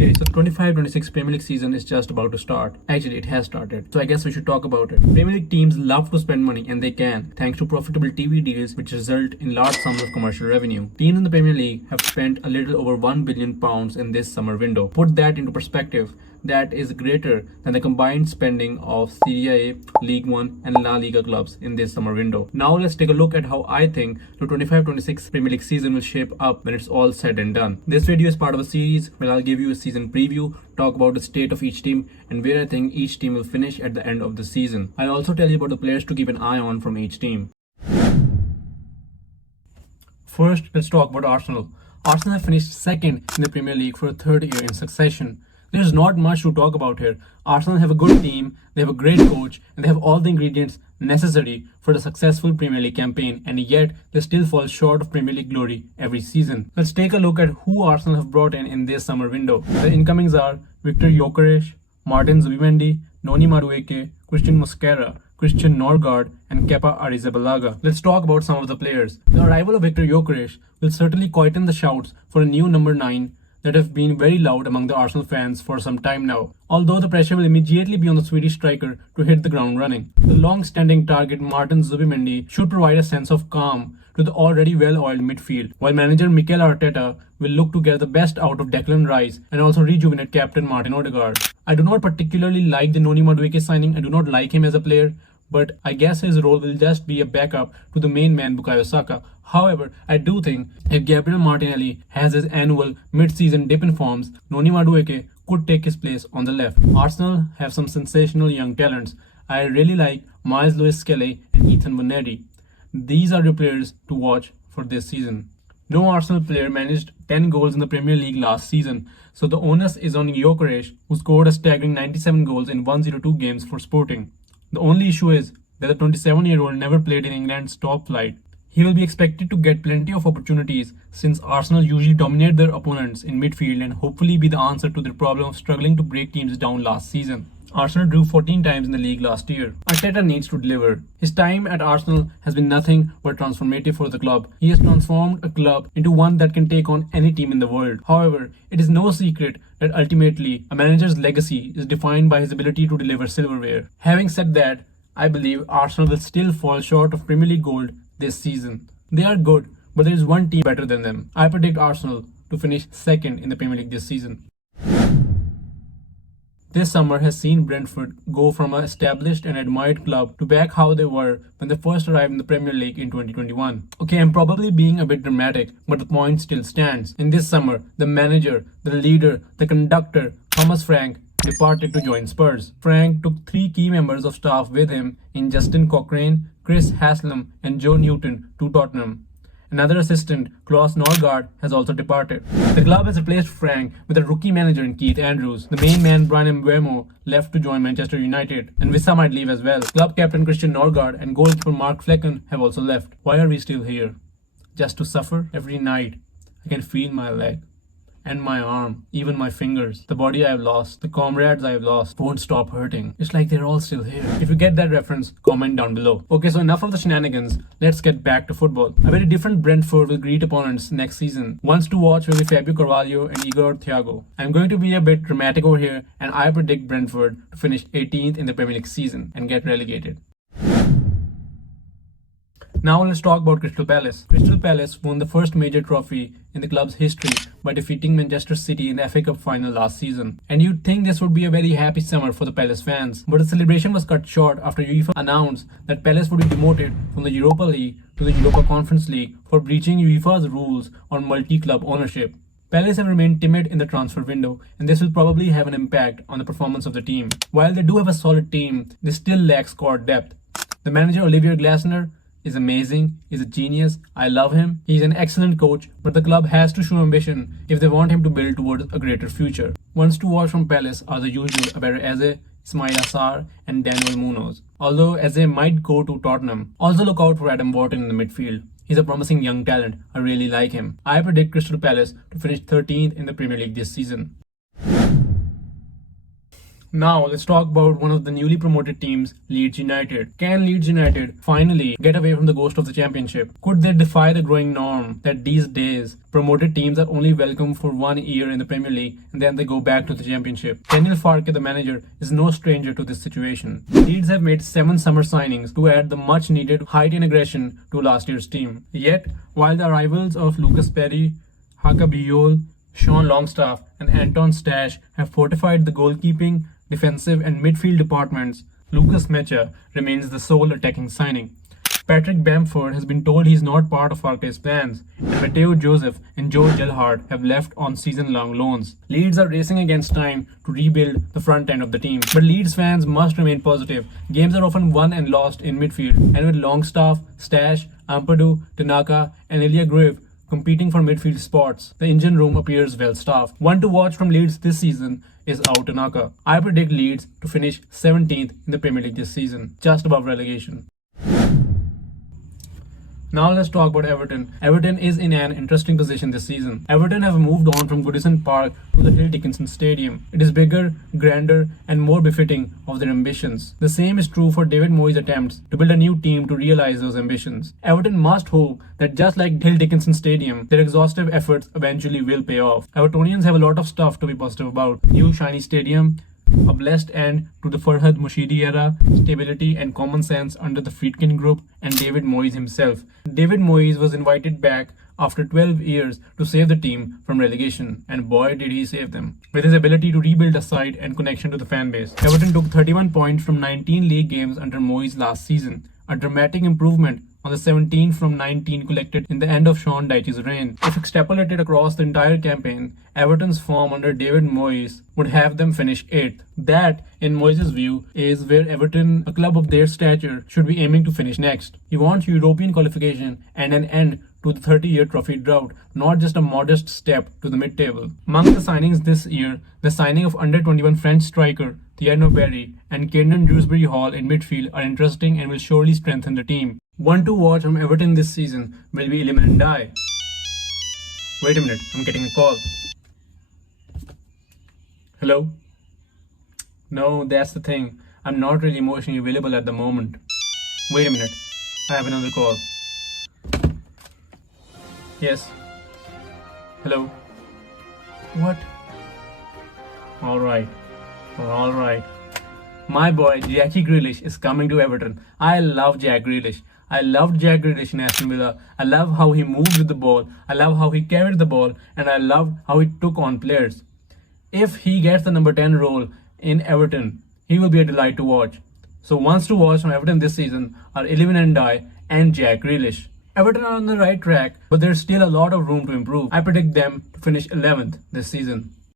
Okay, so 25-26 Premier League season is just about to start. Actually, it has started. So I guess we should talk about it. Premier League teams love to spend money, and they can, thanks to profitable TV deals which result in large sums of commercial revenue. Teams in the Premier League have spent a little over £1 billion in this summer window. Put that into perspective, that is greater than the combined spending of Serie A, League One and La Liga clubs in this summer window. Now let's take a look at how I think the 25-26 Premier League season will shape up when it's all said and done. This video is part of a series where I'll give you a season preview, talk about the state of each team and where I think each team will finish at the end of the season. I'll also tell you about the players to keep an eye on from each team. First, let's talk about Arsenal. Arsenal have finished second in the Premier League for a third year in succession. There's not much to talk about here. Arsenal have a good team, they have a great coach, and they have all the ingredients necessary for a successful Premier League campaign, and yet they still fall short of Premier League glory every season. Let's take a look at who Arsenal have brought in this summer window. The incomings are Victor Gyökeres, Martin Zubimendi, Noni Madueke, Christian Mosquera, Christian Norgard, and Kepa Arrizabalaga. Let's talk about some of the players. The arrival of Victor Gyökeres will certainly quieten the shouts for a new number 9 that have been very loud among the Arsenal fans for some time now, although the pressure will immediately be on the Swedish striker to hit the ground running. The long-standing target Martin Zubimendi should provide a sense of calm to the already well-oiled midfield, while manager Mikel Arteta will look to get the best out of Declan Rice and also rejuvenate captain Martin Odegaard. I do not particularly like the Noni Madueke signing. I do not like him as a player, but I guess his role will just be a backup to the main man Bukayo Saka. However, I do think if Gabriel Martinelli has his annual mid-season dip in forms, Noni Madueke could take his place on the left. Arsenal have some sensational young talents. I really like Miles Lewis-Skelly and Ethan Vaneri. These are the players to watch for this season. No Arsenal player managed 10 goals in the Premier League last season, so the onus is on Gyökeres, who scored a staggering 97 goals in 102 games for Sporting. The only issue is that the 27-year-old never played in England's top flight. He will be expected to get plenty of opportunities since Arsenal usually dominate their opponents in midfield and hopefully be the answer to their problem of struggling to break teams down last season. Arsenal drew 14 times in the league last year. Arteta needs to deliver. His time at Arsenal has been nothing but transformative for the club. He has transformed a club into one that can take on any team in the world. However, it is no secret that ultimately a manager's legacy is defined by his ability to deliver silverware. Having said that, I believe Arsenal will still fall short of Premier League gold this season. They are good, but there is one team better than them. I predict Arsenal to finish second in the Premier League this season. This summer has seen Brentford go from an established and admired club to back how they were when they first arrived in the Premier League in 2021. Okay, I'm probably being a bit dramatic, but the point still stands. In this summer, the manager, the leader, the conductor, Thomas Frank, departed to join Spurs. Frank took 3 key members of staff with him in Justin Cochrane, Chris Haslam and Joe Newton to Tottenham. Another assistant, Klaus Norgard, has also departed. The club has replaced Frank with a rookie manager in Keith Andrews. The main man, Brian Mbeumo, left to join Manchester United, and Wissa might leave as well. Club captain Christian Norgard and goalkeeper Mark Flecken have also left. Why are we still here? Just to suffer? Every night, I can feel my leg and my arm, even my fingers. The body I have lost, the comrades I have lost won't stop hurting. It's like they're all still here. If you get that reference, comment down below. Okay, so enough of the shenanigans. Let's get back to football. A very different Brentford will greet opponents next season. Ones to watch will be Fabio Carvalho and Igor Thiago. I'm going to be a bit dramatic over here, and I predict Brentford to finish 18th in the Premier League season and get relegated. Now let's talk about Crystal Palace. Crystal Palace won the first major trophy in the club's history by defeating Manchester City in the FA Cup final last season. And you'd think this would be a very happy summer for the Palace fans, but the celebration was cut short after UEFA announced that Palace would be demoted from the Europa League to the Europa Conference League for breaching UEFA's rules on multi-club ownership. Palace have remained timid in the transfer window, and this will probably have an impact on the performance of the team. While they do have a solid team, they still lack squad depth. The manager Olivier Glasner is amazing, he's a genius, I love him, he's an excellent coach, but the club has to show ambition if they want him to build towards a greater future. Ones to watch from Palace are the usual Abere Eze, Ismail Assar and Daniel Munoz, although Eze might go to Tottenham. Also look out for Adam Wharton in the midfield. He's a promising young talent, I really like him. I predict Crystal Palace to finish 13th in the Premier League this season. Now let's talk about one of the newly promoted teams, Leeds United. Can Leeds United finally get away from the ghost of the championship? Could they defy the growing norm that these days promoted teams are only welcome for 1 year in the Premier League and then they go back to the championship? Daniel Farke, the manager, is no stranger to this situation. Leeds have made 7 summer signings to add the much needed height and aggression to last year's team. Yet, while the arrivals of Lucas Perry, Haka Biol, Sean Longstaff, and Anton Stash have fortified the goalkeeping, defensive, and midfield departments, Lucas Mecha remains the sole attacking signing. Patrick Bamford has been told he's not part of Farke's plans, and Matteo Joseph and Joe Gelhardt have left on season-long loans. Leeds are racing against time to rebuild the front end of the team, but Leeds fans must remain positive. Games are often won and lost in midfield, and with Longstaff, Stash, Ampadu, Tanaka, and Ilya Grieve competing for midfield spots, the engine room appears well staffed. One to watch from Leeds this season is Ao Tanaka. I predict Leeds to finish 17th in the Premier League this season, just above relegation. Now let's talk about Everton. Everton is in an interesting position this season. Everton have moved on from Goodison Park to the Hill Dickinson Stadium. It is bigger, grander, and more befitting of their ambitions. The same is true for David Moyes' attempts to build a new team to realize those ambitions. Everton must hope that just like Hill Dickinson Stadium, their exhaustive efforts eventually will pay off. Evertonians have a lot of stuff to be positive about. New shiny stadium, a blessed end to the Farhad Mushidi era, stability and common sense under the Friedkin Group, and David Moyes himself. David Moyes was invited back after 12 years to save the team from relegation, and boy did he save them. With his ability to rebuild a side and connection to the fan base, Everton took 31 points from 19 league games under Moyes last season, a dramatic improvement on the 17 from 19 collected in the end of Sean Dyche's reign. If extrapolated across the entire campaign, Everton's form under David Moyes would have them finish 8th. That, in Moyes' view, is where Everton, a club of their stature, should be aiming to finish next. He wants European qualification and an end to the 30-year trophy drought, not just a modest step to the mid-table. Among the signings this year, the signing of under-21 French striker Thierno Berry and Kiernan Dewsbury Hall in midfield are interesting and will surely strengthen the team. One to watch from Everton this season will be Iliman Ndiaye. Wait a minute, I'm getting a call. Hello? No, that's the thing. I'm not really emotionally available at the moment. Wait a minute, I have another call. Yes. Hello? What? Alright. My boy Jackie Grealish is coming to Everton. I love Jack Grealish. I loved Jack Grealish in Aston Villa. I love how he moved with the ball. I love how he carried the ball. And I loved how he took on players. If he gets the number 10 role in Everton, he will be a delight to watch. So ones to watch from Everton this season are Iliman Ndiaye and Jack Grealish. Everton are on the right track, but there's still a lot of room to improve. I predict them to finish 11th this season.